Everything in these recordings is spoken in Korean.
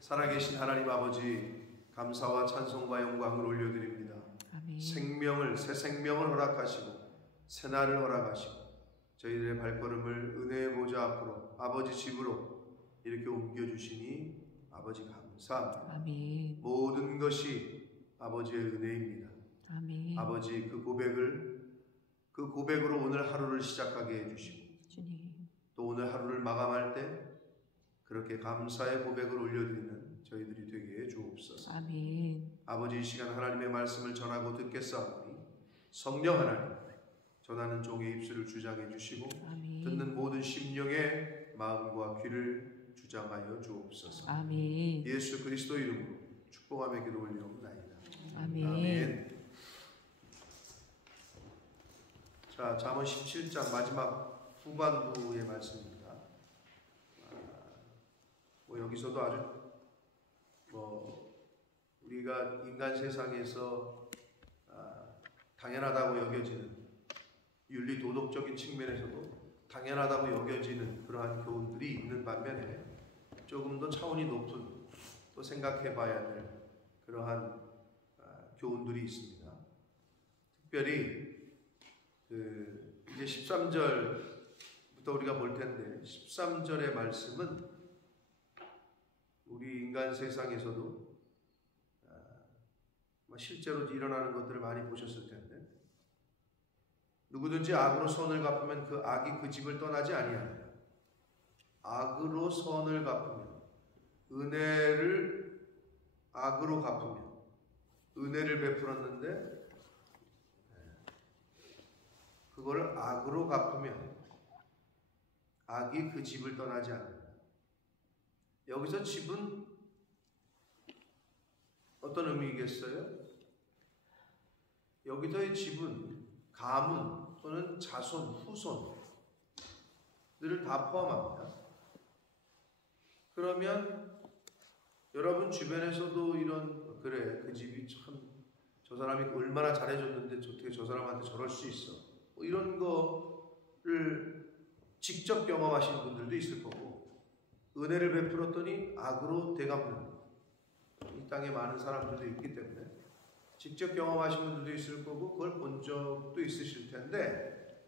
살아계신 하나님 아버지, 감사와 찬송과 영광을 올려드립니다. 아멘. 새 생명을 허락하시고 새날을 허락하시고 저희들의 발걸음을 은혜의 보좌 앞으로 아버지 집으로 이렇게 옮겨주시니 아버지 감사합니다. 아멘. 모든 것이 아버지의 은혜입니다. 아멘. 아버지 그 고백으로 오늘 하루를 시작하게 해주시고 주님, 또 오늘 하루를 마감할 때 그렇게 감사의 고백을 올려드리는 저희들이 되게 해 주옵소서. 아멘. 아버지, 이 시간 하나님의 말씀을 전하고 듣겠사오니 성령 하나님, 전하는 종의 입술을 주장해 주시고 아멘. 듣는 모든 심령의 마음과 귀를 주장하여 주옵소서. 아멘. 예수 그리스도 이름으로 축복하며 기도 올리옵나이다. 아멘. 아멘. 자, 잠언 17장 마지막 후반부의 말씀입니다. 여기서도 아주 우리가 인간 세상에서 당연하다고 여겨지는 윤리 도덕적인 측면에서도 당연하다고 여겨지는 그러한 교훈들이 있는 반면에 조금 더 차원이 높은 또 생각해 봐야 될 그러한 교훈들이 있습니다. 특별히 이제 13절부터 우리가 볼 텐데 13절의 말씀은 우리 인간 세상에서도 실제로 일어나는 것들을 많이 보셨을 텐데, 누구든지 악으로 선을 갚으면 그 악이 그 집을 떠나지 아니하리라. 악으로 선을 갚으면, 은혜를 악으로 갚으면, 은혜를 베풀었는데 그걸 악으로 갚으면 악이 그 집을 떠나지 않는다. 여기서 집은 어떤 의미이겠어요? 여기서의 집은 가문 또는 자손, 후손들을 다 포함합니다. 그러면 여러분 주변에서도 이런, 그래, 그 집이 참 저 사람이 얼마나 잘해줬는데 어떻게 저 사람한테 저럴 수 있어, 이런 거를 직접 경험하신 분들도 있을 거고, 은혜를 베풀었더니 악으로 되갚는 이 땅에 많은 사람들도 있기 때문에 직접 경험하신 분들도 있을 거고 그걸 본 적도 있으실 텐데,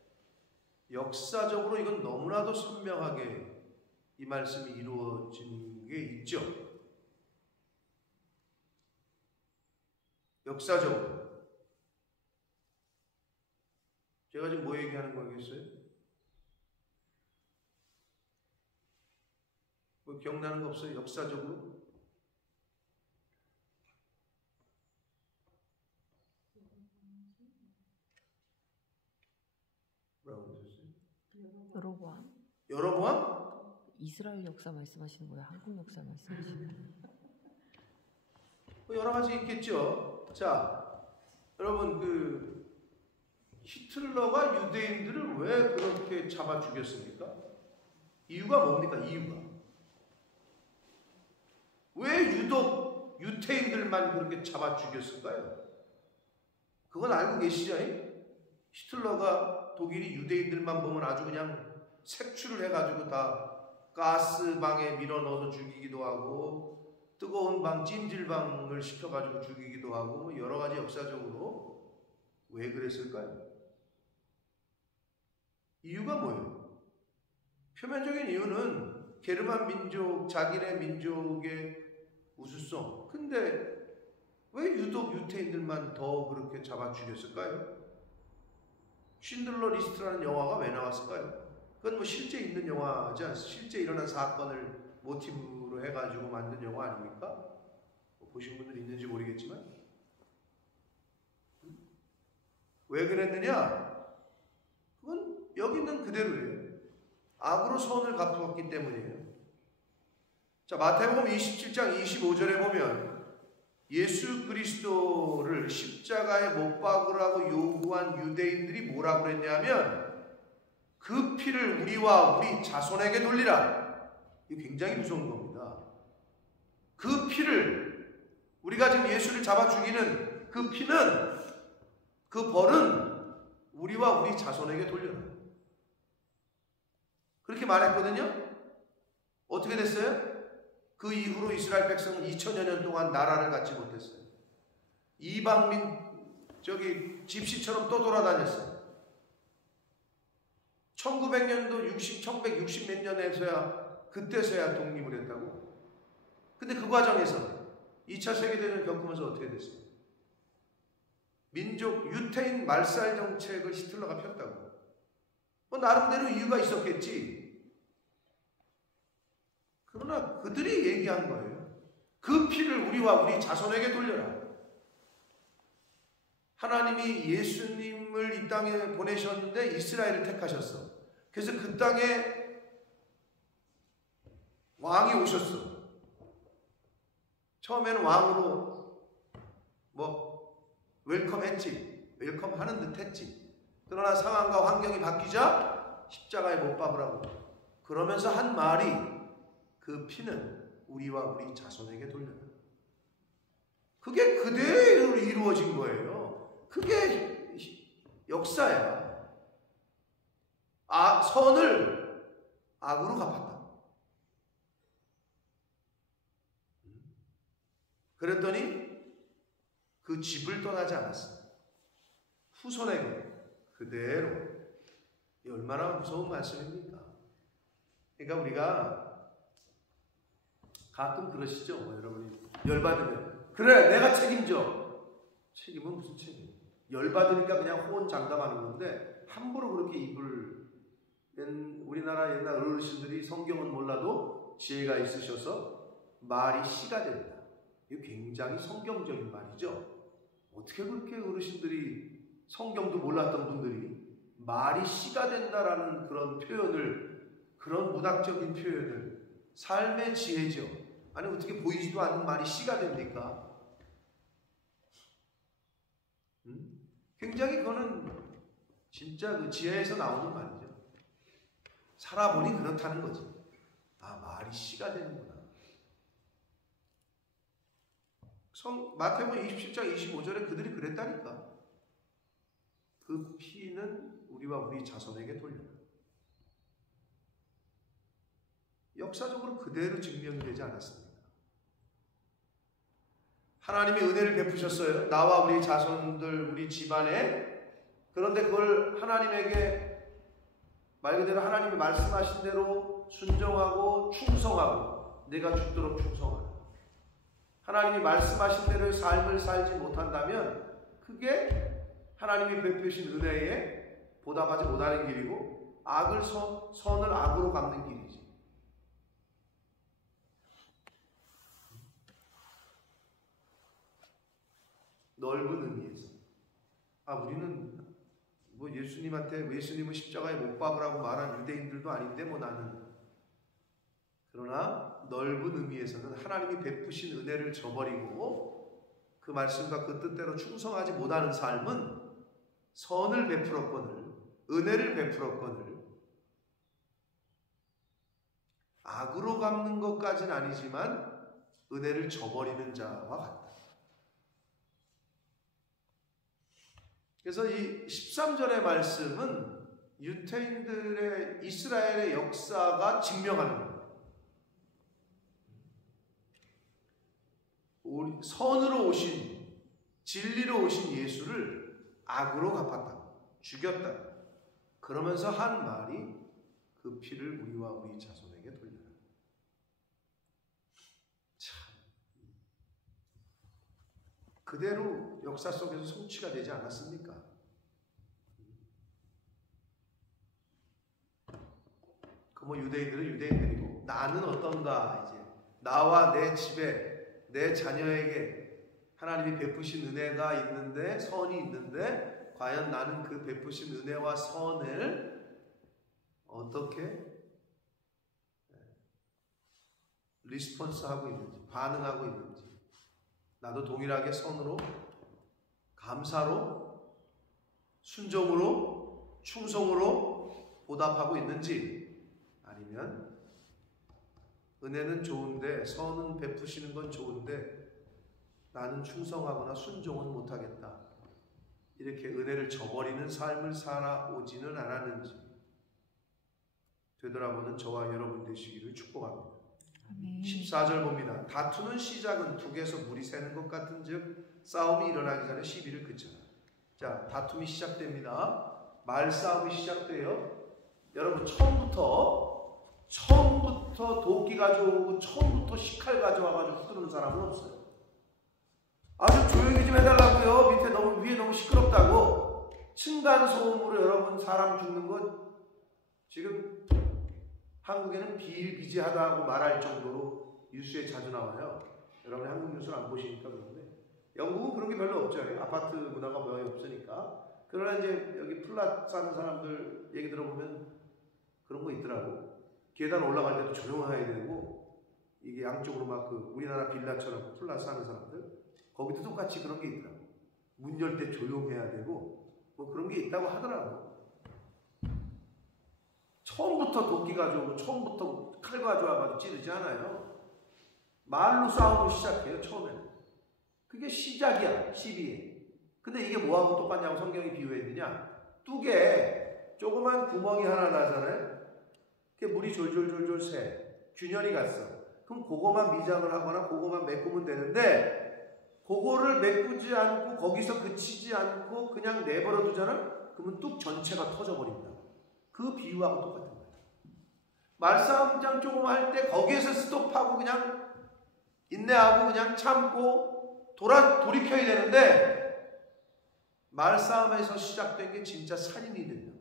역사적으로 이건 너무나도 선명하게 이 말씀이 이루어진 게 있죠. 역사적으로. 제가 지금 뭐 얘기하는 거겠어요? 뭐 기억나는 거 없어요? 역사적으로? 뭐라고 그러셨어요? 여로보암? 여로보암? 이스라엘 역사 말씀하시는 거예요? 한국 역사 말씀하시는 거예요? 뭐 여러 가지 있겠죠. 자, 여러분 히틀러가 유대인들을 왜 그렇게 잡아 죽였습니까? 이유가 뭡니까? 이유가 왜 유독 유태인들만 그렇게 잡아 죽였을까요? 그건 알고 계시죠? 히틀러가 독일이 유대인들만 보면 아주 그냥 색출을 해가지고 다 가스방에 밀어넣어서 죽이기도 하고 뜨거운 방, 찜질방을 시켜가지고 죽이기도 하고 여러 가지 역사적으로 왜 그랬을까요? 이유가 뭐예요? 표면적인 이유는 게르만 민족, 자기네 민족의 우수성. 근데 왜 유독 유태인들만 더 그렇게 잡아 죽였을까요? 쉰들러 리스트라는 영화가 왜 나왔을까요? 그건 뭐 실제 있는 영화지 않습니까? 실제 일어난 사건을 모티브로 해가지고 만든 영화 아닙니까? 뭐 보신 분들 있는지 모르겠지만 왜 그랬느냐? 그건 여기 있는 그대로예요. 악으로 선을 갚았기 때문이에요. 자, 마태복음 27장 25절에 보면 예수 그리스도를 십자가에 못 박으라고 요구한 유대인들이 뭐라고 그랬냐면 그 피를 우리와 우리 자손에게 돌리라. 이게 굉장히 무서운 겁니다. 그 피를, 우리가 지금 예수를 잡아 죽이는 그 피는, 그 벌은 우리와 우리 자손에게 돌려라. 그렇게 말했거든요. 어떻게 됐어요? 그 이후로 이스라엘 백성은 2000여 년 동안 나라를 갖지 못했어요. 이방민 집시처럼 또 돌아다녔어요. 1900년도 1960 몇 년에서야 그때서야 독립을 했다고. 근데 그 과정에서 2차 세계대전을 겪으면서 어떻게 됐어요? 민족 유태인 말살 정책을 히틀러가 폈다고. 뭐 나름대로 이유가 있었겠지. 그러나 그들이 얘기한 거예요. 그 피를 우리와 우리 자손에게 돌려라. 하나님이 예수님을 이 땅에 보내셨는데 이스라엘을 택하셨어. 그래서 그 땅에 왕이 오셨어. 처음에는 왕으로 웰컴했지. 웰컴하는 듯 했지. 그러나 상황과 환경이 바뀌자 십자가에 못 박으라고. 그러면서 한 말이 그 피는 우리와 우리 자손에게 돌려라. 그게 그대로 이루어진 거예요. 그게 역사야. 선을 악으로 갚았다. 그랬더니 그 집을 떠나지 않았어요. 후손에게 그대로. 이 얼마나 무서운 말씀입니까? 그러니까 우리가 가끔 그러시죠. 여러분이 열받으면 그래 내가 책임져. 책임은 무슨 책임? 열받으니까 그냥 호언장담하는 건데 함부로 그렇게 입을 우리나라 옛날 어르신들이 성경은 몰라도 지혜가 있으셔서 말이 씨가 된다. 이거 굉장히 성경적인 말이죠. 어떻게 그렇게 어르신들이 성경도 몰랐던 분들이 말이 씨가 된다라는 그런 표현을, 그런 문학적인 표현을, 삶의 지혜죠. 아니 어떻게 보이지도 않는 말이 씨가 됩니까? 굉장히 그거는 진짜 그 지혜에서 나오는 말이죠. 살아보니 그렇다는 거지. 말이 씨가 되는구나. 마태복음 27장 25절에 그들이 그랬다니까. 그 피는 우리와 우리 자손에게 돌려라. 역사적으로 그대로 증명되지 않았습니다. 하나님이 은혜를 베푸셨어요. 나와 우리 자손들, 우리 집안에. 그런데 그걸 하나님에게 말 그대로 하나님이 말씀하신 대로 순종하고 충성하고 내가 죽도록 충성하라. 하나님이 말씀하신 대로의 삶을 살지 못한다면 그게 하나님이 베푸신 은혜에 보답하지 못하는 길이고 선을 악으로 갚는 길이지. 넓은 의미에서 우리는 예수님은 십자가에 못 박으라고 말한 유대인들도 아닌데 나는. 그러나 넓은 의미에서는 하나님이 베푸신 은혜를 저버리고 그 말씀과 그 뜻대로 충성하지 못하는 삶은 선을 베풀었거늘 은혜를 베풀었거늘 악으로 갚는 것까지는 아니지만 은혜를 저버리는 자와 같다. 그래서 이 13절의 말씀은 유태인들의 이스라엘의 역사가 증명하는 거예요. 선으로 오신, 진리로 오신 예수를 악으로 갚았다. 죽였다. 그러면서 한 말이 그 피를 우리와 우리 자손에게 돌려라. 참, 그대로 역사 속에서 성취가 되지 않았습니까? 유대인들은 유대인들이고 나는 어떤가. 이제 나와 내 집에 내 자녀에게 하나님이 베푸신 은혜가 있는데, 선이 있는데 과연 나는 그 베푸신 은혜와 선을 어떻게 리스폰스하고 있는지, 반응하고 있는지, 나도 동일하게 선으로, 감사로, 순종으로, 충성으로 보답하고 있는지, 아니면 은혜는 좋은데, 선은 베푸시는 건 좋은데 나는 충성하거나 순종은 못하겠다, 이렇게 은혜를 저버리는 삶을 살아오지는 않았는지 되돌아보는 저와 여러분 되시기를 축복합니다. 아멘. 14절 봅니다. 다투는 시작은 둑에서 물이 새는 것 같은즉 싸움이 일어나기 전에 시비를 그쳐라. 자, 다툼이 시작됩니다. 말싸움이 시작돼요. 여러분 처음부터 도끼 가져오고 처음부터 식칼 가져와가지고 후드르는 사람은 없어요. 아주 조용히 좀 해달라고요. 밑에 위에 너무 시끄럽다고. 층간소음으로 여러분 사람 죽는 것 지금 한국에는 비일비재하다고 말할 정도로 뉴스에 자주 나와요. 여러분이 한국 뉴스를 안 보시니까 그런데 영국은 그런 게 별로 없죠. 아파트 문화가 거의 없으니까. 그러나 이제 여기 플랫 사는 사람들 얘기 들어보면 그런 거 있더라고. 계단 올라갈 때도 조용해야 되고, 이게 양쪽으로 막 우리나라 빌라처럼 플랫 사는 사람들 거기도 똑같이 그런 게 있더라고. 문 열 때 조용해야 되고 뭐 그런 게 있다고 하더라고. 처음부터 도끼 가져오고 처음부터 칼 가져와가지고 찌르지 않아요. 말로 싸움을 시작해요. 처음에는. 그게 시작이야. 시비에. 근데 이게 뭐하고 똑같냐고 성경이 비유했느냐. 뚝에 조그만 구멍이 하나 나잖아요. 그게 물이 졸졸졸졸 새. 균열이 갔어. 그럼 그거만 미장을 하거나 그거만 메꾸면 되는데 그거를 메꾸지 않고 거기서 그치지 않고 그냥 내버려 두잖아? 그러면 뚝 전체가 터져버린다. 그 비유하고 똑같은 거예요. 말싸움장 조금 할 때 거기에서 스톱하고 그냥 인내하고 그냥 참고 돌이켜야 되는데 말싸움에서 시작된 게 진짜 살인이 된다.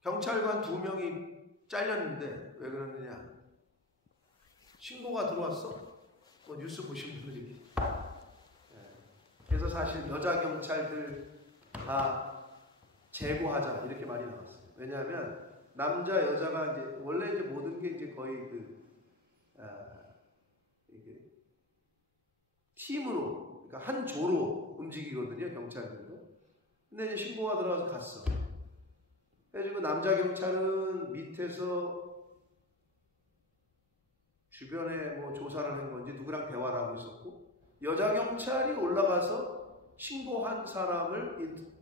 경찰관 2명이 잘렸는데 왜 그러느냐? 신고가 들어왔어. 뭐 뉴스 보신 분들이. 그래서 사실 여자 경찰들 다 제고하자 이렇게 말이 나왔어요. 왜냐하면 남자 여자가 이제 원래 이제 모든 게 이제 거의 이게 팀으로, 그러니까 한 조로 움직이거든요, 경찰들도. 근데 이제 신고가 들어와서 갔어. 그래가지고 남자 경찰은 밑에서 주변에 뭐 조사를 한 건지 누구랑 대화를 하고 있었고, 여자 경찰이 올라가서 신고한 사람을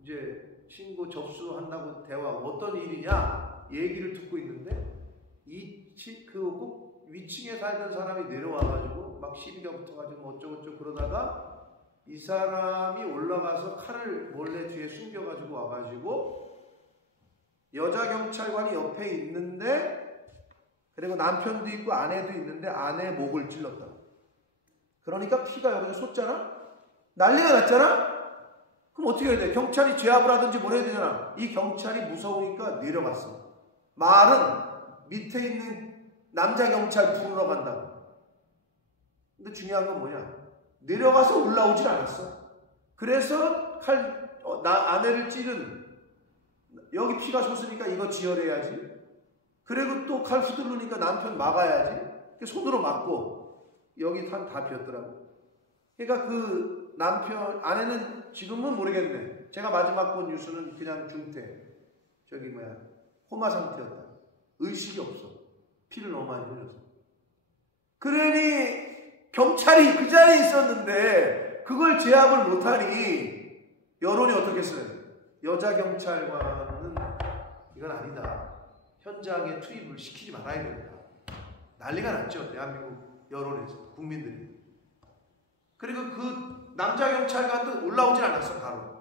이제 신고 접수한다고 대화, 어떤 일이냐 얘기를 듣고 있는데 꼭 위층에 살던 사람이 내려와가지고 막 시비가 붙어가지고 어쩌고저쩌고 그러다가 이 사람이 올라가서 칼을 몰래 뒤에 숨겨가지고 와가지고 여자 경찰관이 옆에 있는데, 그리고 남편도 있고 아내도 있는데 아내 목을 찔렀다. 그러니까 피가 여기서 솟잖아? 난리가 났잖아? 그럼 어떻게 해야 돼? 경찰이 제압을 하든지 뭘 해야 되잖아. 이 경찰이 무서우니까 내려갔어. 말은 밑에 있는 남자 경찰 부르러 간다고. 근데 중요한 건 뭐냐? 내려가서 올라오질 않았어. 그래서 아내를 찌른, 여기 피가 솟으니까 이거 지혈해야지. 그리고 또 칼 휘두르니까 남편 막아야지. 손으로 막고 여기 다 비었더라고. 그러니까 그 남편, 아내는 지금은 모르겠네. 제가 마지막 본 뉴스는 그냥 중태, 코마 상태였다. 의식이 없어. 피를 너무 많이 흘려서. 그러니 경찰이 그 자리에 있었는데 그걸 제압을 못하니 여론이 어떻겠어요? 여자 경찰관은 이건 아니다. 현장에 투입을 시키지 말아야 된다. 난리가 났죠. 대한민국 여론에서, 국민들이. 그리고 그 남자 경찰관도 올라오질 않았어, 바로.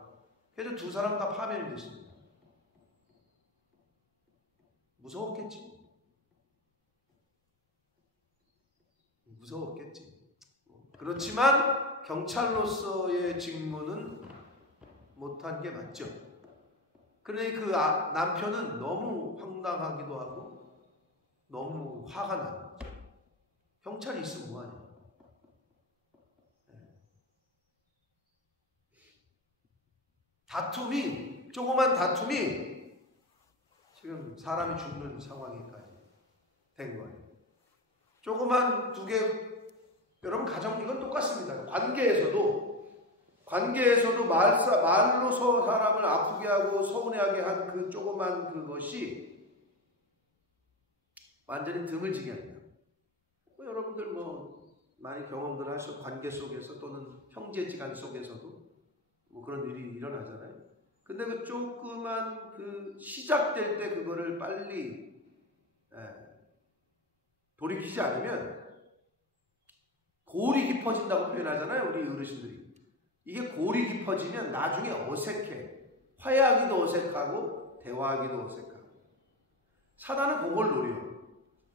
그래서 두 사람 다 파면이 됐습니다. 무서웠겠지. 그렇지만 경찰로서의 직무는 못한 게 맞죠. 그러니 그 남편은 너무 황당하기도 하고 너무 화가 나는 거죠. 경찰이 있으면 뭐하냐. 조그만 다툼이 지금 사람이 죽는 상황에까지 된 거예요. 조그만 두 개, 여러분 가정 이건 똑같습니다. 관계에서도 말로서 사람을 아프게 하고 서운해하게 한 그 조그만 그것이 완전히 등을 지게 합니다. 여러분들 많이 경험들 하셔. 관계 속에서 또는 형제지간 속에서도 그런 일이 일어나잖아요. 근데 그 조그만 그 시작될 때 그거를 빨리 돌이키지 않으면 골이 깊어진다고 표현하잖아요, 우리 어르신들이. 이게 골이 깊어지면 나중에 어색해. 화해하기도 어색하고 대화하기도 어색하고. 사단은 그걸 노려.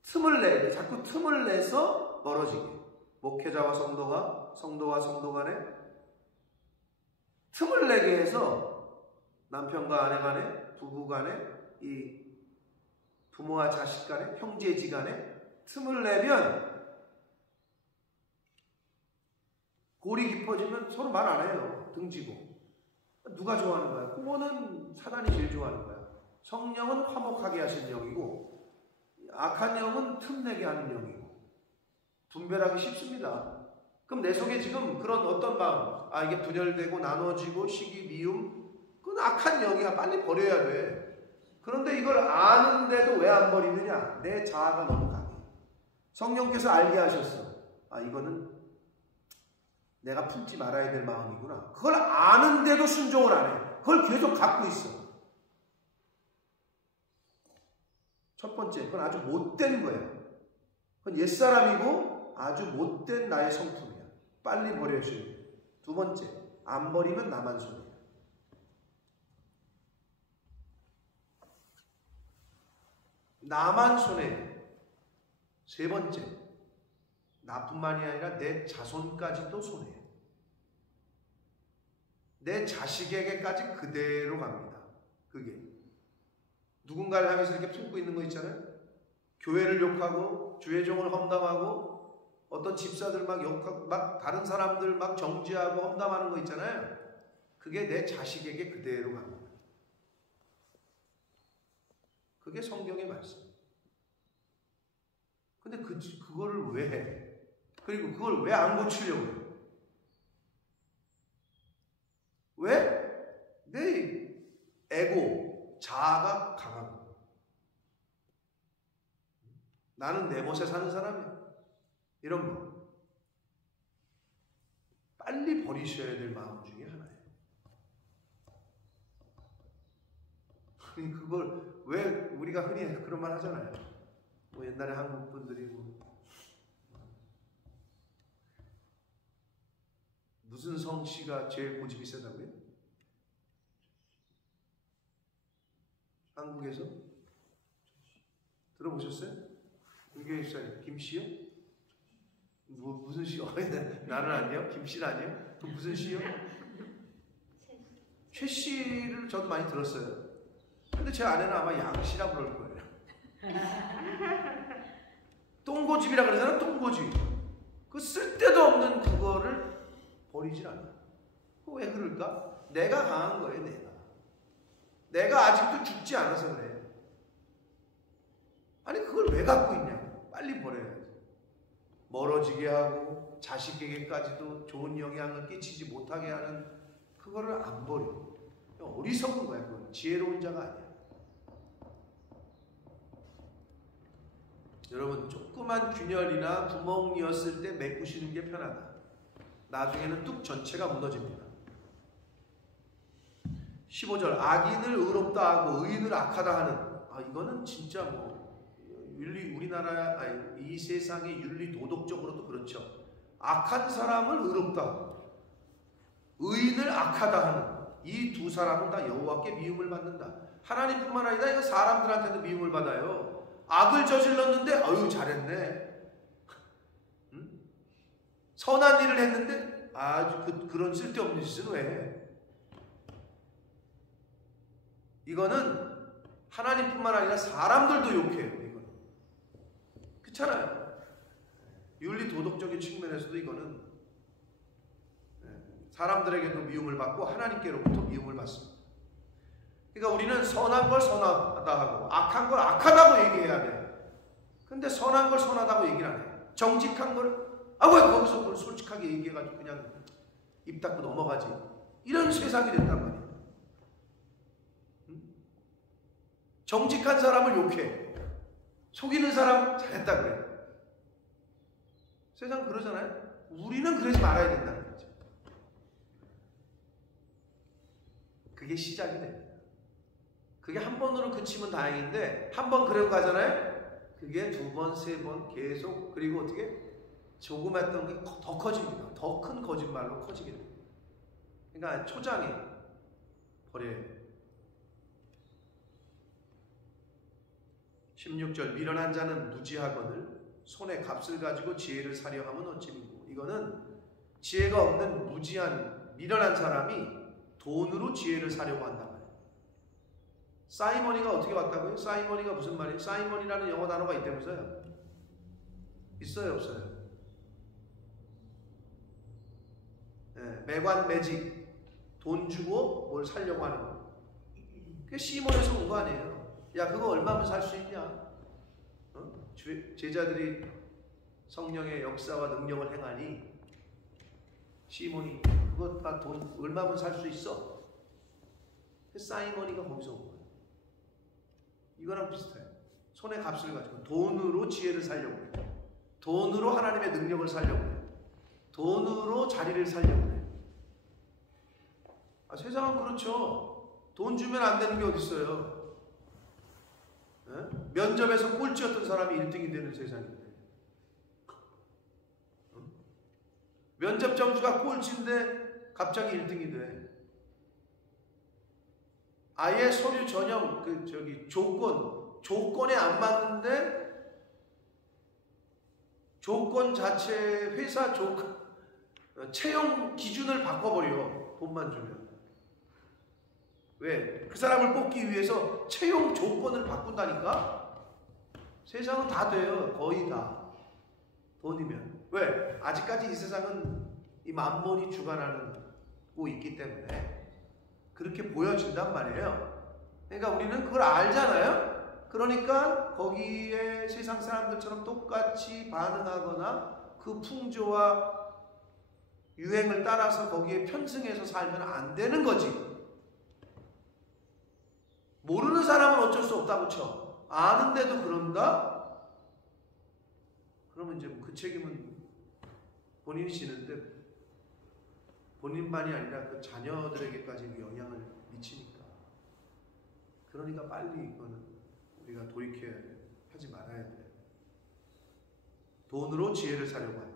틈을 내, 자꾸 틈을 내서 멀어지게. 목회자와 성도가, 성도와 성도 간에 틈을 내게 해서 남편과 아내 간에, 부부 간에, 이 부모와 자식 간에, 형제지 간에 틈을 내면 골이 깊어지면 서로 말 안 해요. 등지고. 누가 좋아하는 거야? 그거는 사단이 제일 좋아하는 거야. 성령은 화목하게 하시는 영이고 악한 영은 틈내게 하는 영이고 분별하기 쉽습니다. 그럼 내 속에 지금 그런 어떤 마음, 이게 분열되고 나눠지고 시기, 미움, 그건 악한 영이야. 빨리 버려야 돼. 그런데 이걸 아는데도 왜 안 버리느냐? 내 자아가 너무 강해. 성령께서 알게 하셨어. 이거는 내가 품지 말아야 될 마음이구나. 그걸 아는데도 순종을 안 해. 그걸 계속 갖고 있어. 첫 번째, 그건 아주 못된 거예요. 그건 옛사람이고 아주 못된 나의 성품이야. 빨리 버려주셔야 돼. 두 번째, 안 버리면 나만 손해야. 나만 손해. 세 번째, 나뿐만이 아니라 내 자손까지도 손해요. 내 자식에게까지 그대로 갑니다. 그게 누군가를 향해서 이렇게 품고 있는 거 있잖아요. 교회를 욕하고 주의종을 험담하고 어떤 집사들 막 욕하고 막 다른 사람들 막 정죄하고 험담하는 거 있잖아요. 그게 내 자식에게 그대로 갑니다. 그게 성경의 말씀. 근데 그거를 왜 해? 그리고 그걸 왜 안 고치려고 해요? 왜? 내 에고, 자아가 강한 거야. 나는 내 멋에 사는 사람이야. 이런 거. 빨리 버리셔야 될 마음 중에 하나예요. 그걸 왜 우리가 흔히 그런 말 하잖아요. 뭐 옛날에 한국 분들이 무슨 성씨가 제일 고집이 세다고요? 한국에서? 들어보셨어요? 윤경희 집사님, 김씨요? 무슨 씨요? 나는 아니요? 김씨는 아니요? 그 무슨 씨요? 최씨를 저도 많이 들었어요. 근데 제 아내는 아마 양씨라고 그럴 거예요. 똥고집이라 그러잖아, 똥고집. 그 쓸데도 없는 그거를 버리질 않아. 왜 그럴까? 내가 강한 거예요, 내가 아직도 죽지 않아서 그래. 아니, 그걸 왜 갖고 있냐고. 빨리 버려야지. 멀어지게 하고, 자식에게까지도 좋은 영향을 끼치지 못하게 하는 그거를 안 버려. 어리석은 거야, 그건. 지혜로운 자가 아니야. 여러분, 조그만 균열이나 구멍이었을 때 메꾸시는 게 편하다. 나중에는 뚝 전체가 무너집니다. 15절, 악인을 의롭다 하고 의인을 악하다 하는, 이거는 진짜 우리나라, 이 세상의 윤리 도덕적으로도 그렇죠. 악한 사람을 의롭다 하고 의인을 악하다 하는 이 두 사람은 다 여호와께 미움을 받는다. 하나님뿐만 아니라 이거 사람들한테도 미움을 받아요. 악을 저질렀는데 아유 잘했네. 응? 선한 일을 했는데 아주 그런 쓸데없는 짓은 왜 해? 이거는 하나님뿐만 아니라 사람들도 욕해요. 이거는 그렇잖아요. 윤리 도덕적인 측면에서도 이거는 사람들에게도 미움을 받고 하나님께로부터 미움을 받습니다. 그러니까 우리는 선한 걸 선하다 하고 악한 걸 악하다고 얘기해야 돼. 근데 선한 걸 선하다고 얘기를 안 해. 정직한 걸 왜 거기서 그걸 솔직하게 얘기해가지고 그냥 입 닫고 넘어가지. 이런 세상이 됐단 말이야. 정직한 사람을 욕해. 속이는 사람 잘했다 그래. 세상 그러잖아요. 우리는 그러지 말아야 된다는 거죠. 그게 시작이 됩니다. 그게 한 번으로 그치면 다행인데 한 번 그러고 가잖아요. 그게 두 번, 세 번 계속 그리고 어떻게 조그맣던 게 더 커집니다. 더 큰 거짓말로 커지게 됩니다. 그러니까 초장에 버려야 돼요. 16절 미련한 자는 무지하거늘 손에 값을 가지고 지혜를 사려 하면 어찌미고. 이거는 지혜가 없는 무지한 미련한 사람이 돈으로 지혜를 사려고 한다 말이에요. 사이머니가 어떻게 왔다고요? 사이머니가 무슨 말이에요? 사이머니라는 영어 단어가 있다면서요? 있어요, 없어요? 네, 매관 매직 돈 주고 뭘 살려고 하는 거. 그게 시몬에서 온 거 아니에요? 야, 그거 얼마면 살 수 있냐? 제자들이 성령의 역사와 능력을 행하니 시몬이 그거 다 돈 얼마면 살 수 있어? 사이머니가 거기서 온 거예요. 이거랑 비슷해요. 손에 값을 가지고 돈으로 지혜를 살려고 해요. 돈으로 하나님의 능력을 살려고 해요. 돈으로 자리를 살려고 해요. 세상은 그렇죠. 돈 주면 안 되는 게 어디 있어요? 면접에서 꼴찌였던 사람이 1등이 되는 세상인데, 면접 점수가 꼴찌인데 갑자기 1등이 돼. 아예 서류 전형 조건에 안 맞는데 조건 자체 회사 채용 기준을 바꿔버려. 돈만 주면. 왜? 그 사람을 뽑기 위해서 채용 조건을 바꾼다니까? 세상은 다 돼요. 거의 다. 돈이면. 왜? 아직까지 이 세상은 이 만몬이 주관하고 있기 때문에 그렇게 보여진단 말이에요. 그러니까 우리는 그걸 알잖아요? 그러니까 거기에 세상 사람들처럼 똑같이 반응하거나 그 풍조와 유행을 따라서 거기에 편승해서 살면 안 되는 거지. 모르는 사람은 어쩔 수 없다고 쳐. 아는데도 그런다? 그러면 이제 그 책임은 본인이 지는데 본인만이 아니라 그 자녀들에게까지 영향을 미치니까. 그러니까 빨리 이거는 우리가 돌이켜야 돼요. 하지 말아야 돼요. 돈으로 지혜를 사려고 한다.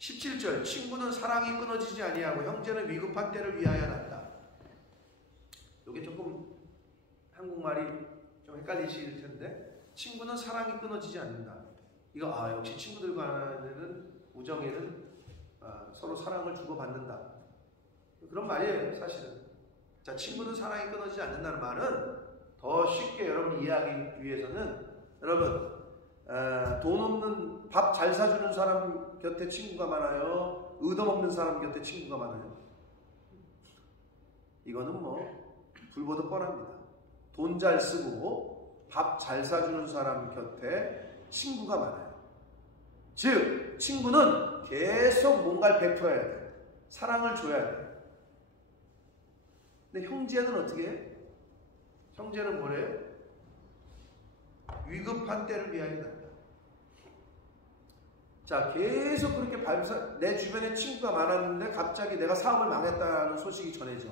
17절 친구는 사랑이 끊어지지 아니하고 형제는 위급한 때를 위하여 난다. 이게 조금 한국말이 좀 헷갈리실 텐데 친구는 사랑이 끊어지지 않는다. 이거 역시 친구들과는 우정에는 서로 사랑을 주고받는다. 그런 말이에요, 사실은. 자, 친구는 사랑이 끊어지지 않는다는 말은 더 쉽게 여러분 이해하기 위해서는 여러분 돈 없는 밥 잘 사주는 사람 곁에 친구가 많아요? 얻어먹는 사람 곁에 친구가 많아요? 이거는 뭐 불보듯 뻔합니다. 돈 잘 쓰고 밥 잘 사주는 사람 곁에 친구가 많아요. 즉 친구는 계속 뭔가를 베풀어야 돼요. 사랑을 줘야 돼요. 근데 형제는 어떻게 해? 형제는 뭐래요? 위급한 때를 위하여 난다. 자, 계속 그렇게 내 주변에 친구가 많았는데 갑자기 내가 사업을 망했다는 소식이 전해져.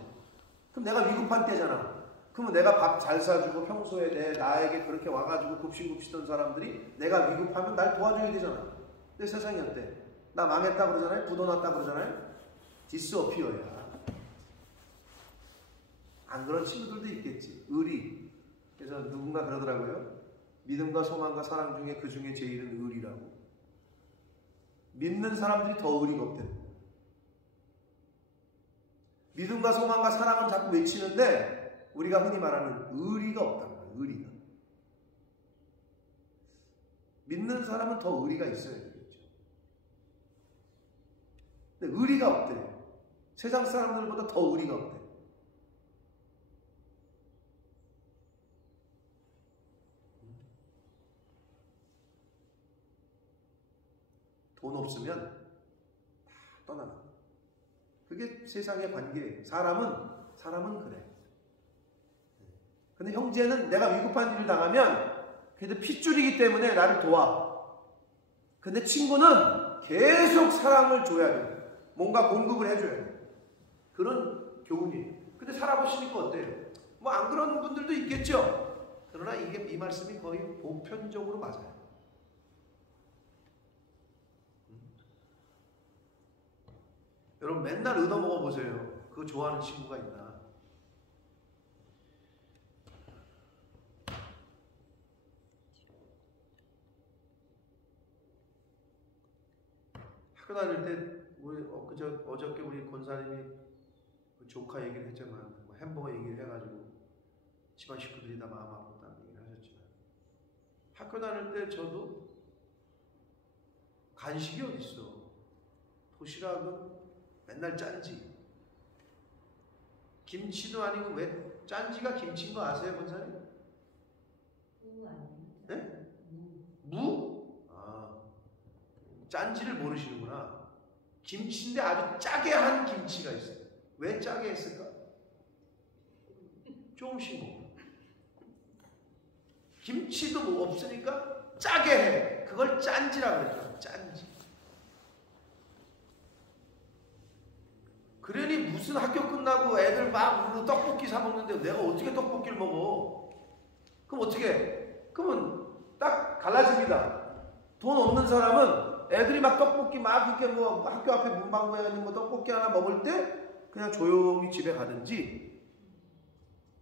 그럼 내가 위급한 때잖아. 그러면 내가 밥 잘 사주고 평소에 나에게 그렇게 와가지고 굽신굽시던 사람들이 내가 위급하면 날 도와줘야 되잖아. 내 세상이 어때? 나 망했다 그러잖아요? 부도 났다 그러잖아요? 디스어피어야. 안 그런 친구들도 있겠지. 의리. 그래서 누군가 그러더라고요. 믿음과 소망과 사랑 중에 그 중에 제일은 의리라고. 믿는 사람들이 더 의리가 없대. 믿음과 소망과 사랑은 자꾸 외치는데 우리가 흔히 말하는 의리가 없다는 거예요. 의리가. 믿는 사람은 더 의리가 있어야 되겠죠. 근데 의리가 없대요. 세상 사람들보다 더 의리가 없대요. 돈 없으면 다 떠나가. 그게 세상의 관계예요. 사람은 그래. 근데 형제는 내가 위급한 일을 당하면 그래도 핏줄이기 때문에 나를 도와. 근데 친구는 계속 사랑을 줘야 돼. 뭔가 공급을 해줘야 돼. 그런 교훈이에요. 근데 살아보시니까 어때요? 뭐 안 그런 분들도 있겠죠. 그러나 이 말씀이 거의 보편적으로 맞아요. 여러분 맨날 얻어먹어 보세요. 그거 좋아하는 친구가 있나? 학교 다닐 때 우리 어저께 우리 권사님이 그 조카 얘기를 했지만 뭐 햄버거 얘기를 해가지고 집안 식구들이 다 마음 아팠다는 얘기를 하셨지만 학교 다닐 때 저도 간식이 어딨어. 도시락은 맨날 짠지. 김치도 아니고 왜 짠지가 김치인 거 아세요, 권사님? 네? 무? 아, 짠지를 모르시는구나. 김치인데 아주 짜게 한 김치가 있어요. 왜 짜게 했을까? 조금씩 먹어. 김치도 뭐 없으니까 짜게 해. 그걸 짠지라고 그랬죠. 짠지. 그러니 무슨 학교 끝나고 애들 막 우르르 떡볶이 사 먹는데 내가 어떻게 떡볶이를 먹어? 그럼 어떻게 해? 그러면 딱 갈라집니다. 돈 없는 사람은 애들이 막 떡볶이 막 이렇게 뭐 학교 앞에 문방구에 있는 뭐 떡볶이 하나 먹을 때 그냥 조용히 집에 가든지.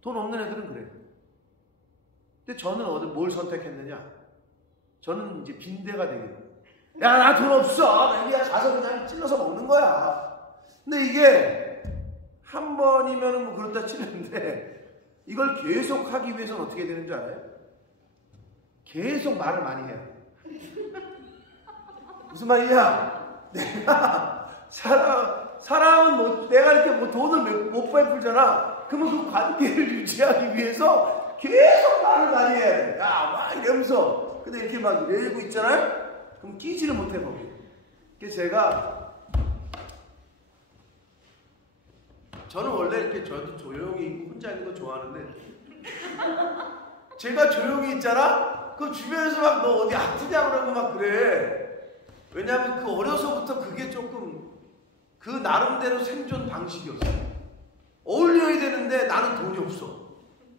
돈 없는 애들은 그래. 근데 저는 뭘 선택했느냐? 저는 이제 빈대가 되기로. 야, 나 돈 없어. 여기야 가서 그냥 찔러서 먹는 거야. 근데 이게 한 번이면은 뭐 그렇다 치는데 이걸 계속 하기 위해서는 어떻게 되는 줄 알아요? 계속 말을 많이 해야 돼. 무슨 말이냐? 내가 사람은 뭐 내가 이렇게 뭐 돈을 못 베풀잖아. 그러면 그 관계를 유지하기 위해서 계속 말을 많이 해야 돼. 야, 막 이러면서. 근데 이렇게 막 이러고 있잖아요? 그럼 끼지를 못해 거기. 그래서 제가 저는 원래 이렇게 저도 조용히 혼자 있는 거 좋아하는데 제가 조용히 있잖아? 그 주변에서 막 너 어디 아프냐 그러고 막 그래. 왜냐하면 그 어려서부터 그게 조금 그 나름대로 생존 방식이었어요. 어울려야 되는데 나는 돈이 없어.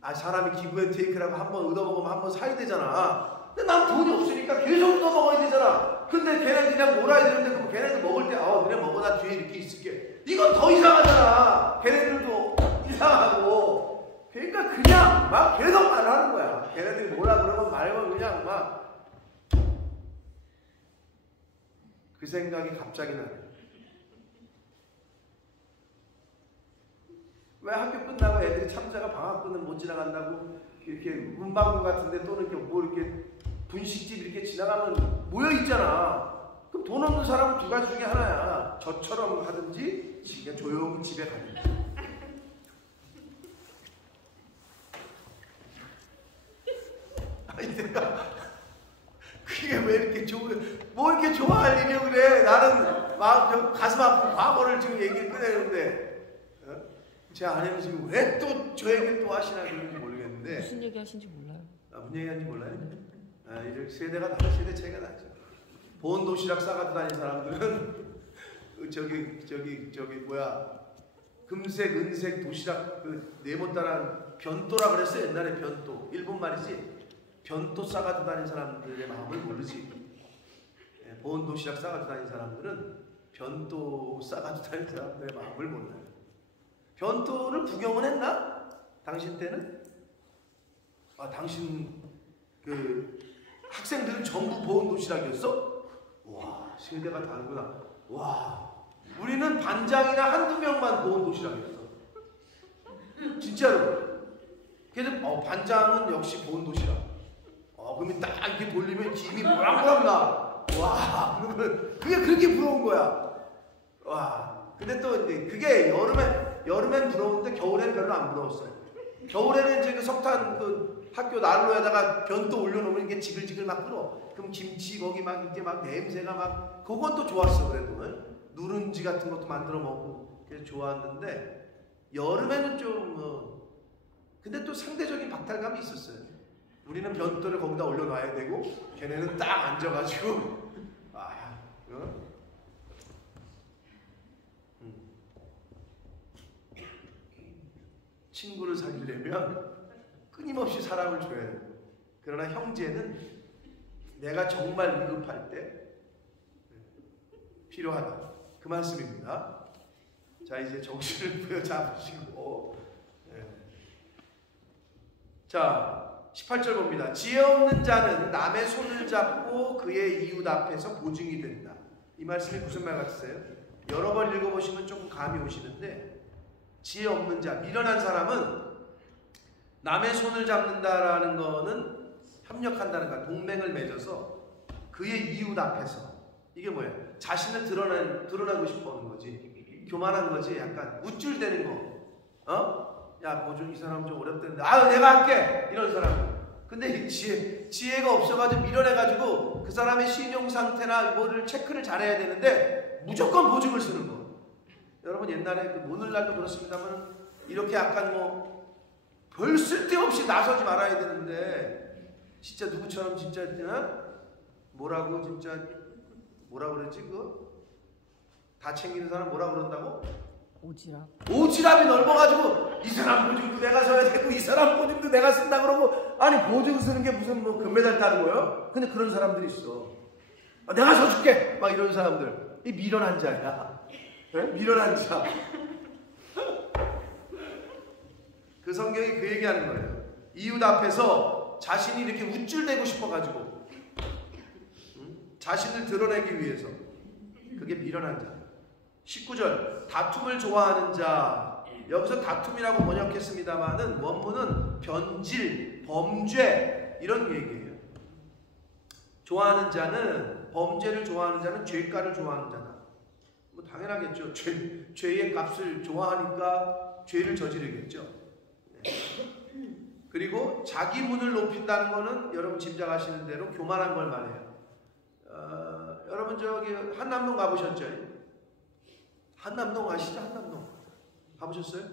아, 사람이 기브앤테이크라고 한번 얻어먹으면 한번 사야 되잖아. 근데 난 돈이 없으니까 계속 얻어먹어야 되잖아. 근데 걔네들 그냥 놀아야 되는데 그럼 걔네들 먹을 때 너네 먹어 나 뒤에 이렇게 있을게. 이건 더 이상하잖아. 걔네들도 이상하고. 그러니까 그냥 막 계속 말하는 거야. 걔네들이 뭐라 그러면 말고 그냥 막 그 생각이 갑자기 나네. 왜 학교 끝나고 애들이 참새가 방학분은 못 지나간다고 이렇게 문방구 같은데 또는 이렇게 뭐 이렇게 분식집 이렇게 지나가면 모여 있잖아. 그럼 돈 없는 사람은 두 가지 중에 하나야. 저처럼 하든지 그냥 조용히 집에 가든지. 아니 내가 그게 왜 이렇게 뭐 이렇게 좋아할 일이야 그래. 나는 막 가슴 아픈 과거를 지금 얘기를 꺼내는데 제 아내는 지금 왜 또 저 얘기를 또 하시나 그런지 모르겠는데. 무슨 얘기 하신지 몰라요. 무슨 얘기 하는지 몰라요? 이렇게 세대가 다른 세대 차이가 나죠. 보온 도시락 싸가지고 다니는 사람들은 저기 뭐야 금색 은색 도시락 그 네모따란 변또라 그랬어요. 옛날에 변또. 일본 말이지. 변또 싸가지고 다니는 사람들의 마음을 모르지. 보온 도시락 싸가지고 다니는 사람들은 변또 싸가지고 다니는 사람들의 마음을 몰라요. 변또를 구경은 했나? 당신 때는? 당신 그 학생들은 전부 보온 도시락이었어? 와, 세대가 다르구나. 와, 우리는 반장이나 한두 명만 보온 도시락이었어. 진짜로. 그래서 반장은 역시 보온 도시락. 그러면 딱 이렇게 돌리면 김이 모락모락 나. 와, 그러면 그게 그렇게 부러운 거야. 와, 근데 또 그게 여름엔 부러운데 겨울엔 별로 안 부러웠어요. 겨울에는 이제 그 석탄 그 학교 난로에다가 변또 올려놓으면 이게 지글지글 막 끓어. 그럼 김치 거기 막 이제 막 냄새가 막 그건 또 좋았어. 그래도 누룽지 같은 것도 만들어 먹고 그래서 좋았는데 여름에는 좀 근데 또 상대적인 박탈감이 있었어요. 우리는 변또를 거기다 올려놔야 되고 걔네는 딱 앉아가지고 친구를 사귀려면 끊임없이 사랑을 줘야 돼요. 그러나 형제는 내가 정말 위급할 때 필요하다. 그 말씀입니다. 자, 이제 정신을 부여잡으시고, 자, 18절 봅니다. 지혜 없는 자는 남의 손을 잡고 그의 이웃 앞에서 보증이 된다. 이 말씀이 무슨 말 같으세요? 여러 번 읽어보시면 조금 감이 오시는데, 지혜 없는 자, 미련한 사람은 남의 손을 잡는다라는 거는 협력한다는 거야. 동맹을 맺어서 그의 이웃 앞에서. 이게 뭐야? 자신을 드러나고 싶어 하는 거지. 교만한 거지. 약간 우쭐대는 거. 야, 보증 이 사람 좀 어렵다는데, 내가 할게! 이런 사람. 근데 지혜가 없어가지고 밀어내가지고 그 사람의 신용 상태나 뭐를 체크를 잘해야 되는데 무조건 보증을 쓰는 거. 여러분 옛날에 오늘날도 그렇습니다만 이렇게 약간 별 쓸데없이 나서지 말아야 되는데 진짜 누구처럼 진짜 뭐라 그랬지 그거? 다 챙기는 사람 뭐라 그런다고? 오지랖이 넓어가지고 이 사람 보증도 내가 써야 되고 이 사람 보증도 내가 쓴다 그러고 아니 보증 쓰는 게 무슨 금메달 따는 거예요? 근데 그런 사람들이 있어. 내가 써줄게 막 이런 사람들. 이 미련한 자야. 네? 미련한 자. 그 성경이 그 얘기하는 거예요. 이웃 앞에서 자신이 이렇게 우쭐대고 싶어가지고 자신을 드러내기 위해서. 그게 미련한 자. 19절 다툼을 좋아하는 자. 여기서 다툼이라고 번역했습니다만은 원문은 변질, 범죄 이런 얘기예요. 좋아하는 자는 범죄를 좋아하는 자는 죄가를 좋아하는 자다. 뭐 당연하겠죠. 죄의 값을 좋아하니까 죄를 저지르겠죠. 그리고 자기 문을 높인다는 거는 여러분 짐작하시는 대로 교만한 걸 말해요. 여러분 저기 한남동 가보셨죠? 한남동 아시죠? 한남동 가보셨어요?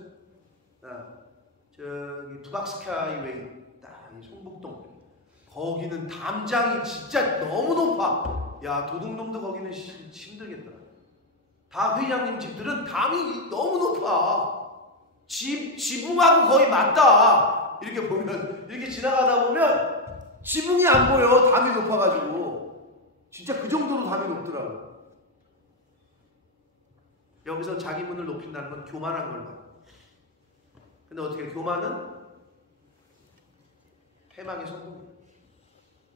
저기 북악스카이웨이 딱 송북동 거기는 담장이 진짜 너무 높아. 야 도둑놈도 거기는 힘들겠더라. 다 회장님 집들은 담이 너무 높아. 지붕하고 거의 맞다. 이렇게 보면 이렇게 지나가다 보면 지붕이 안 보여. 담이 높아가지고 진짜 그 정도로 담이 높더라고. 여기서 자기 문을 높인다는 건 교만한 걸 말이야. 근데 어떻게 교만은 패망의 성공이야.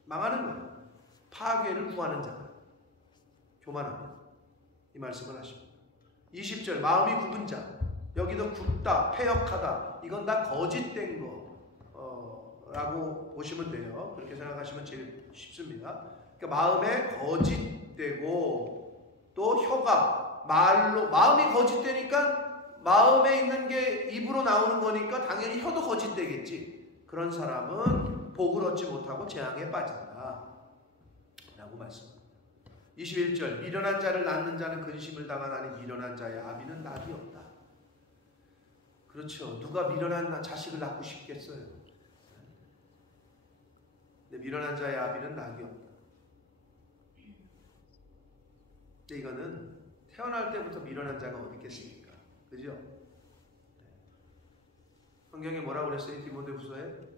망하는 거야. 파괴를 구하는 자다. 교만하면 이 말씀을 하십니다. 20절 마음이 굽은 자. 여기도 굽다, 패역하다. 이건 다 거짓된 거라고 보시면 돼요. 그렇게 생각하시면 제일 쉽습니다. 그러니까 마음에 거짓되고 또 혀가 말로 마음이 거짓되니까 마음에 있는 게 입으로 나오는 거니까 당연히 혀도 거짓되겠지. 그런 사람은 복을 얻지 못하고 재앙에 빠진다 라고 말씀합니다. 21절 미련한 자를 낳는 자는 근심을 당하나니 미련한 자의 아비는 낙이 없다. 그렇죠. 누가 미련한 자식을 낳고 싶겠어요. 근데 미련한 자의 아비는 낙이 없다. 근데 이거는 태어날 때부터 미련한 자가 어디 있겠습니까? 그죠? 성경에 뭐라고 그랬어요? 디모데후서에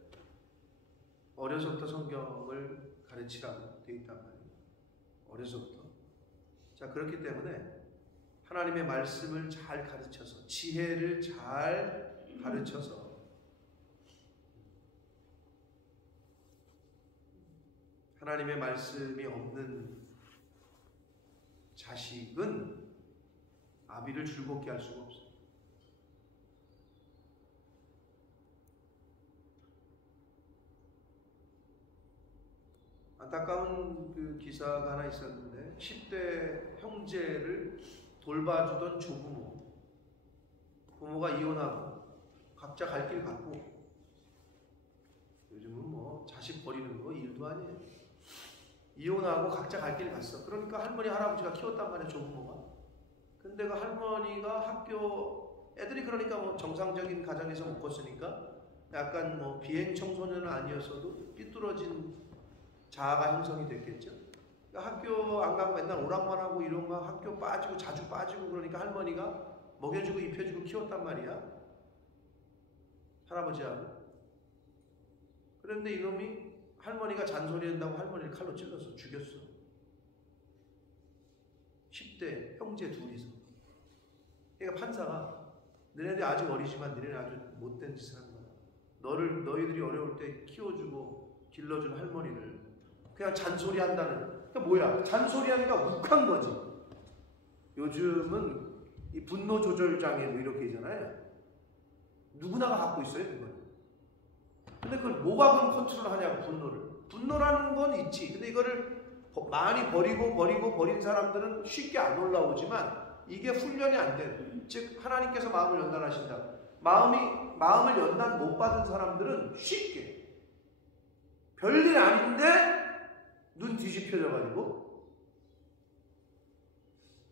어려서부터 성경을 가르치라고 되어 있단 말이에요. 어려서부터. 자, 그렇기 때문에 하나님의 말씀을 잘 가르쳐서 지혜를 잘 가르쳐서 하나님의 말씀이 없는 자식은 아비를 즐겁게 할 수가 없어요. 안타까운 그 기사가 하나 있었는데 10대 형제를 돌봐주던 조부모, 부모가 이혼하고 각자 갈 길 갔고, 요즘은 뭐 자식 버리는 거 일도 아니에요. 이혼하고 각자 갈 길 갔어. 그러니까 할머니 할아버지가 키웠단 말이야, 조부모가. 근데 그 할머니가 학교 애들이 그러니까 뭐 정상적인 가정에서 못 컸으니까 약간 뭐 비행 청소년은 아니었어도 삐뚤어진 자아가 형성이 됐겠죠. 그러니까 학교 안 가고 맨날 오락만 하고 이런 거 학교 빠지고 자주 빠지고 그러니까 할머니가 먹여주고 입혀주고 키웠단 말이야. 할아버지하고. 그런데 이놈이 할머니가 잔소리한다고 할머니를 칼로 찔러서 죽였어. 10대 형제 둘이서. 그러니까 판사가 너네들 아직 어리지만 너네는 아주 못된 짓을 한 거야. 너희들이 어려울 때 키워주고 길러준 할머니를 그냥 잔소리한다는. 그러니까 뭐야? 잔소리하니까 욱한 거지. 요즘은 이 분노 조절 장애 뭐 이렇게 있잖아요. 누구나가 갖고 있어요, 그걸. 근데 그걸 뭐가 그럼 컨트롤 하냐고, 분노를. 분노라는 건 있지. 근데 이거를 많이 버린 사람들은 쉽게 안 올라오지만 이게 훈련이 안 돼. 즉 하나님께서 마음을 연단하신다. 마음을 연단 못 받은 사람들은 쉽게 별일 아닌데 눈 뒤집혀져 가지고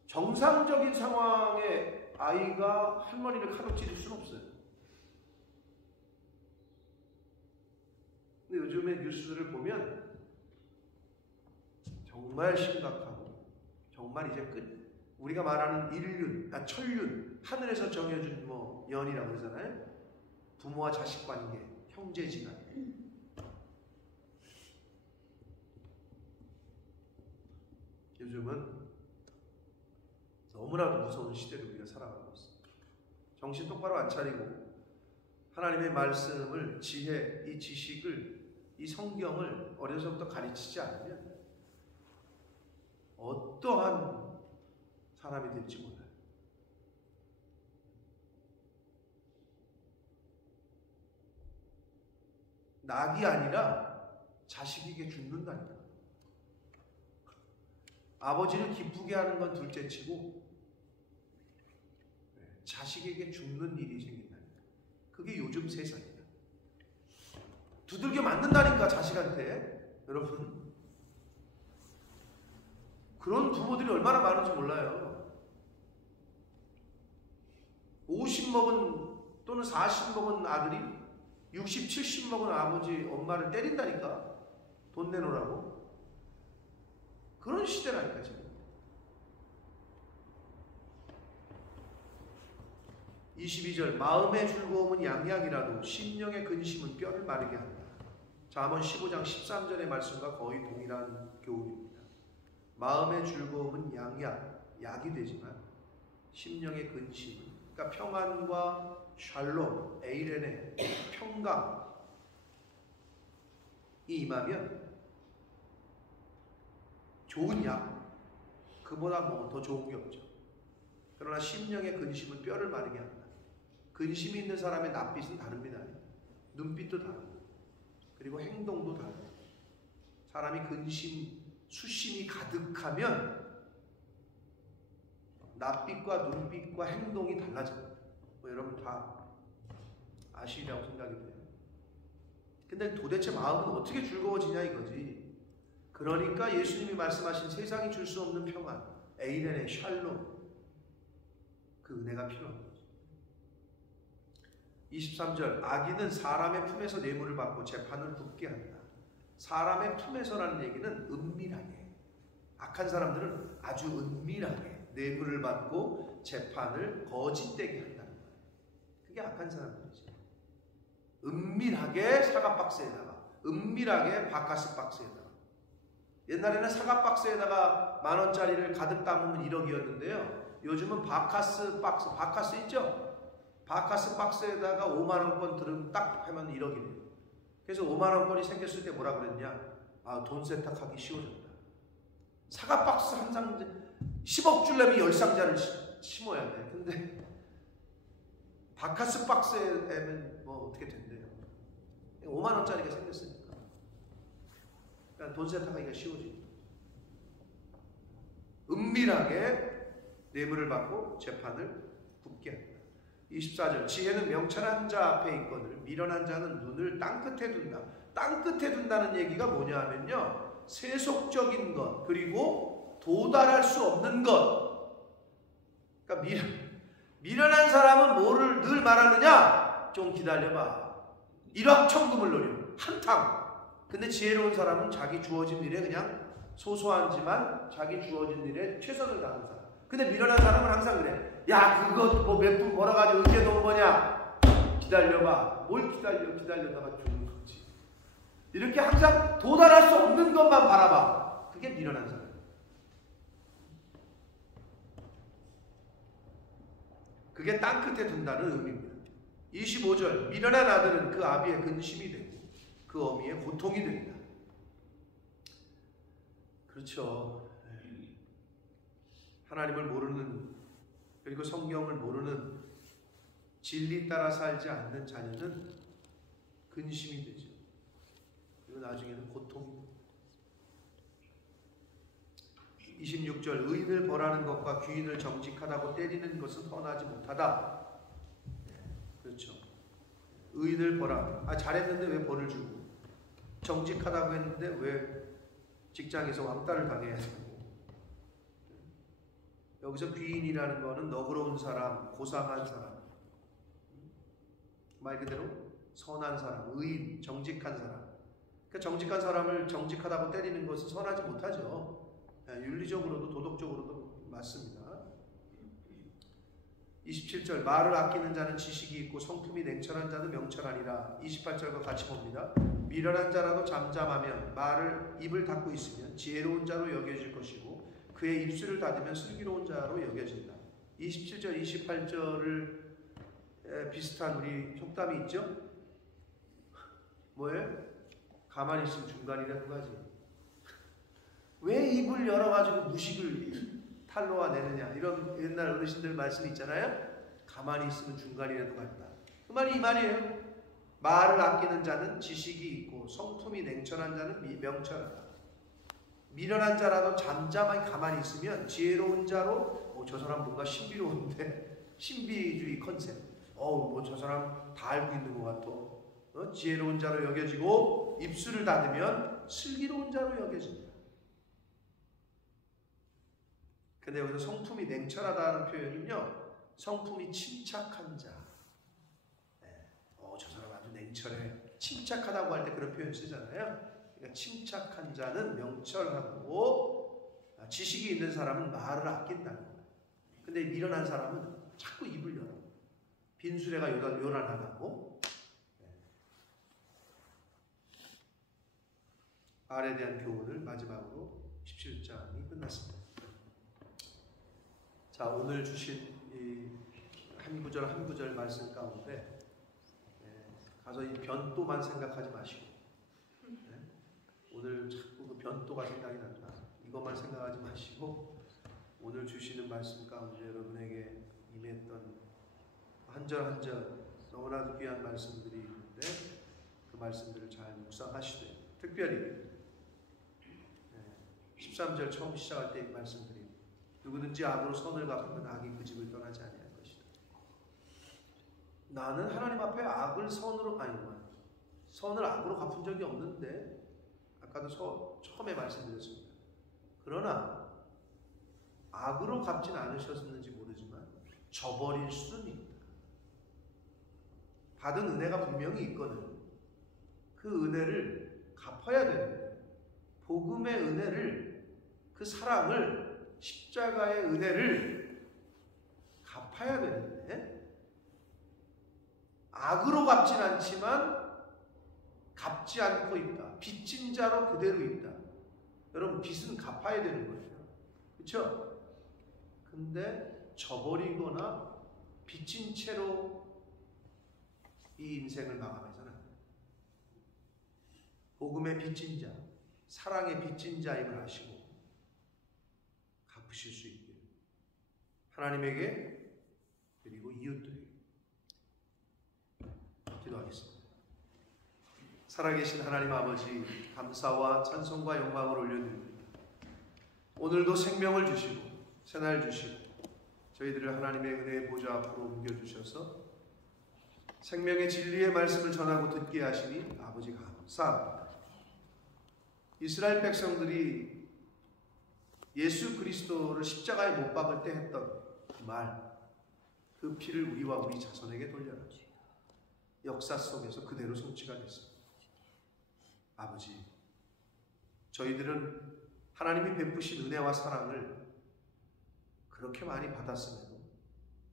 정상적인 상황에 아이가 할머니를 칼로 찌를 수는 없어요. 근데 요즘에 뉴스를 보면 정말 심각하고 정말 이제 우리가 말하는 천륜, 하늘에서 정해준 뭐 연이라고 그러잖아요. 부모와 자식 관계, 형제지간. 요즘은 너무나도 무서운 시대를 우리가 살아가고 있습니다. 정신 똑바로 안 차리고 하나님의 말씀을, 지혜, 이 지식을, 이 성경을 어려서부터 가르치지 않으면 어떠한 사람이 될지 몰라요. 낙이 아니라 자식에게 죽는다니까. 아버지를 기쁘게 하는 건 둘째치고 자식에게 죽는 일이 생긴다니까. 그게 요즘 세상이야. 두들겨 맞는다니까, 자식한테. 여러분, 그런 부모들이 얼마나 많은지 몰라요. 50 먹은 또는 40 먹은 아들이 60, 70 먹은 아버지, 엄마를 때린다니까. 돈 내놓으라고. 그런 시대라니까 지금. 22절, 마음의 즐거움은 양약이라도 심령의 근심은 뼈를 마르게 한다. 잠언 15장 13절의 말씀과 거의 동일한 교훈입니다. 마음의 즐거움은 약이 되지만 심령의 근심은, 그러니까 평안과 샬롬, 에이레네, 평강이 임하면 좋은 약, 그보다 뭐 더 좋은 게 없죠. 그러나 심령의 근심은 뼈를 마르게 한다. 근심이 있는 사람의 낯빛은 다릅니다. 눈빛도 다르고, 그리고 행동도 다르고. 사람이 수심이 가득하면 낯빛과 눈빛과 행동이 달라져요. 뭐 여러분 다 아시리라고 생각이 돼요. 근데 도대체 마음은 어떻게 즐거워지냐 이거지. 그러니까 예수님이 말씀하신 세상이 줄 수 없는 평안, 에이렌의 샬롬, 그 은혜가 필요한 거죠. 23절, 악인은 사람의 품에서 뇌물을 받고 재판을 굽게 한다. 사람의 품에서라는 얘기는 은밀하게, 악한 사람들은 아주 은밀하게 뇌물을 받고 재판을 거짓되게 한다는 거예요. 그게 악한 사람들이지. 은밀하게 사과박스에다가, 은밀하게 바카스 박스에다가. 옛날에는 사과박스에다가 10,000원짜리를 가득 담으면 1억이었는데요. 요즘은 바카스 있죠? 바카스 박스에다가 50,000원권 들으면 딱 하면 1억이래요. 그래서 50,000원권이 생겼을 때 뭐라 그랬냐? 아, 돈 세탁하기 쉬워졌다. 사과 박스 한 상자, 10억 주려면 10상자를 심어야 돼. 근데 바카스 박스에면 뭐 어떻게 된대요? 50,000원짜리가 생겼으니까. 그러니까 돈 세탁하기가 쉬워지죠. 은밀하게 뇌물을 받고 재판을 굽게 한다. 24절, 지혜는 명철한 자 앞에 있거늘 미련한 자는 눈을 땅끝에 둔다. 땅끝에 둔다는 얘기가 뭐냐 하면요, 세속적인 것, 그리고 도달할 수 없는 것. 그러니까 미련한 사람은 뭐를 늘 말하느냐? 좀 기다려봐. 일확천금을 노려. 한탕. 근데 지혜로운 사람은 자기 주어진 일에 그냥 소소하지만 자기 주어진 일에 최선을 다하는 사람. 근데 미련한 사람은 항상 그래. 야, 그거 뭐 몇 푼 벌어가지고 언제 돈 버냐? 기다려봐. 뭘 기다려다가 죽는 거지. 이렇게 항상 도달할 수 없는 것만 바라봐. 그게 미련한 사람. 그게 땅끝에 둔다는 의미입니다. 25절, 미련한 아들은 그 아비의 근심이 되고 그 어미의 고통이 된다. 그렇죠. 하나님을 모르는, 그리고 성경을 모르는, 진리 따라 살지 않는 자녀는 근심이 되죠. 그리고 나중에는 고통이 됩니다. 26절, 의인을 벌하는 것과 귀인을 정직하다고 때리는 것은 선하지 못하다. 그렇죠. 의인을 벌하, 잘했는데 왜 벌을 주고, 정직하다고 했는데 왜 직장에서 왕따를 당해야 되고. 여기서 귀인이라는 거는 너그러운 사람, 고상한 사람, 말 그대로 선한 사람, 의인, 정직한 사람. 그러니까 정직한 사람을 정직하다고 때리는 것은 선하지 못하죠. 윤리적으로도 도덕적으로도 맞습니다. 27절, 말을 아끼는 자는 지식이 있고 성품이 냉철한 자는 명철하니라. 28절과 같이 봅니다. 미련한 자라도 잠잠하면, 말을 입을 닫고 있으면 지혜로운 자로 여겨질 것이고 그의 입술을 닫으면 슬기로운 자로 여겨진다. 27절, 28절을 비슷한 우리 속담이 있죠? 뭐예요? 가만히 있으면 중간이라는 거지. 왜 입을 열어가지고 무식을 탄로화내느냐, 이런 옛날 어르신들 말씀 있잖아요. 가만히 있으면 중간이라도 같다. 그 말이 이 말이에요. 말을 아끼는 자는 지식이 있고 성품이 냉철한 자는 명철하다. 미련한 자라도 잠잠하게 가만히 있으면 지혜로운 자로, 저 사람 뭔가 신비로운데, 신비주의 컨셉. 저 사람 다 알고 있는 것 같아. 지혜로운 자로 여겨지고 입술을 닫으면 슬기로운 자로 여겨진다. 근데 여기서 성품이 냉철하다는 표현은요, 성품이 침착한 자. 저 사람 아주 냉철해. 침착하다고 할 때 그런 표현 쓰잖아요. 그러니까 침착한 자는 명철하고 지식이 있는 사람은 말을 아낀다는 거예요. 근데 미련한 사람은 자꾸 입을 열어. 빈수레가 요란하다고. 말에 대한 교훈을 마지막으로 17장이 끝났습니다. 자, 오늘 주신 이 한 구절 한 구절 말씀 가운데 가서 이 변도만 생각하지 마시고, 오늘 자꾸 그 변도가 생각이 난다, 이것만 생각하지 마시고, 오늘 주시는 말씀 가운데 여러분에게 임했던 한 절 한 절 너무나도 귀한 말씀들이 있는데 그 말씀들을 잘 묵상하시되, 특별히 13절 처음 시작할 때 말씀드린 누구든지 악으로 선을 갚으면 악이 그 집을 떠나지 아니할 것이다. 나는 하나님 앞에 악을 선으로, 선을 악으로 갚은 적이 없는데, 아까도 처음에 말씀드렸습니다. 그러나 악으로 갚진 않으셨는지 모르지만 저버릴 수는 있다. 받은 은혜가 분명히 있거든. 그 은혜를 갚아야 되는 거예요. 복음의 은혜를, 그 사랑을, 십자가의 은혜를 갚아야 되는데, 악으로 갚진 않지만 갚지 않고 있다. 빚진 자로 그대로 있다. 여러분, 빚은 갚아야 되는 거예요. 그렇죠? 근데 저버리거나 빚진 채로 이 인생을 마감해서는 안 돼요. 복음의 빚진 자, 사랑의 빚진 자임을 아시고 갚으실 수 있기를 하나님에게, 그리고 이웃들에게 기도하겠습니다. 살아계신 하나님 아버지, 감사와 찬송과 영광을 올려드립니다. 오늘도 생명을 주시고 새날 주시고 저희들을 하나님의 은혜의 보좌 앞으로 옮겨주셔서 생명의 진리의 말씀을 전하고 듣게 하시니 아버지 감사합니다. 이스라엘 백성들이 예수 그리스도를 십자가에 못 박을 때 했던 그 말, 그 피를 우리와 우리 자손에게 돌려라. 역사 속에서 그대로 성취가 됐습니다. 아버지, 저희들은 하나님이 베푸신 은혜와 사랑을 그렇게 많이 받았음에도,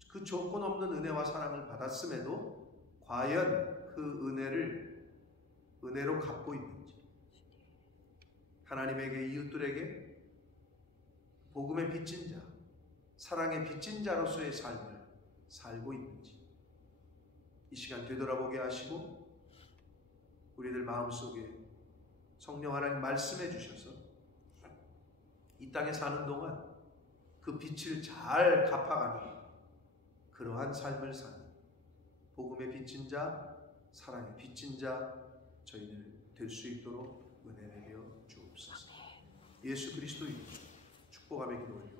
그 조건 없는 은혜와 사랑을 받았음에도 과연 그 은혜로 갚고 있는지, 하나님에게, 이웃들에게 복음의 빚진 자, 사랑의 빚진 자로서의 삶을 살고 있는지 이 시간 되돌아보게 하시고 우리들 마음속에 성령 하나님 말씀해 주셔서 이 땅에 사는 동안 그 빚을 잘 갚아가는 그러한 삶을 사는 복음의 빚진 자, 사랑의 빚진 자 저희들 될 수 있도록 은혜 내려 주옵소서. 예수 그리스도의 축복하며 기도합니다.